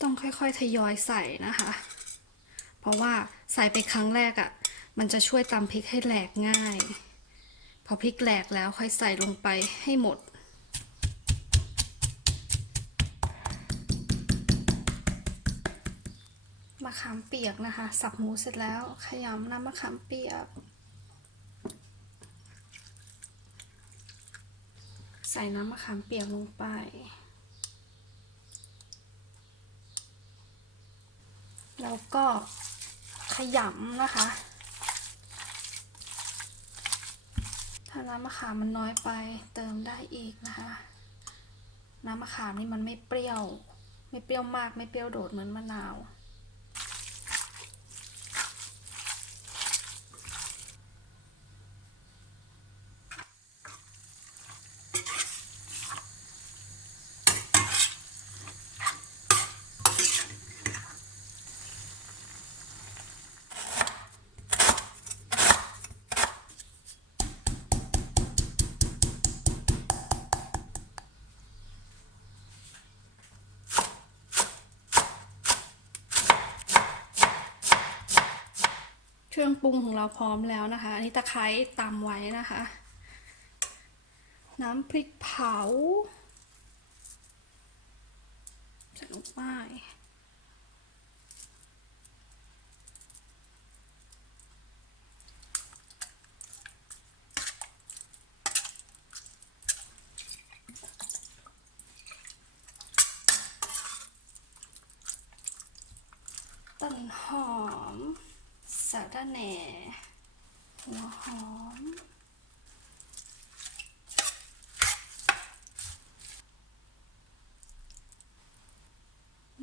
ต้องค่อยๆทยอยใส่นะคะ เพราะว่าใส่ไปครั้งแรกอะ่ะ มันจะช่วยตำพริกให้แหลกง่าย พอพริกแหลกแล้วค่อยใส่ลงไปให้หมดมะขามเปียกนะคะ สับหมูเสร็จแล้วขยำน้ำมะขามเปียก ใส่น้ำมะขามเปียกลงไป แล้วก็ขยำนะคะ ถ้าน้ำมะขามมันน้อยไปเติมได้อีกนะคะ น้ำมะขามนี่มันไม่เปรี้ยว ไม่เปรี้ยวมากไม่เปรี้ยวโดดเหมือนมะนาว รื่องปรุงของเราพร้อมแล้วนะคะ อันนี้ตะไคร้ตำไว้นะคะ น้ำพริกเผาใส่ลงไปต้นหอม สาระแหน่หัวหอม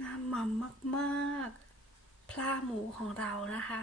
น้ำมันมาก ๆ พลาหมูของเรานะคะ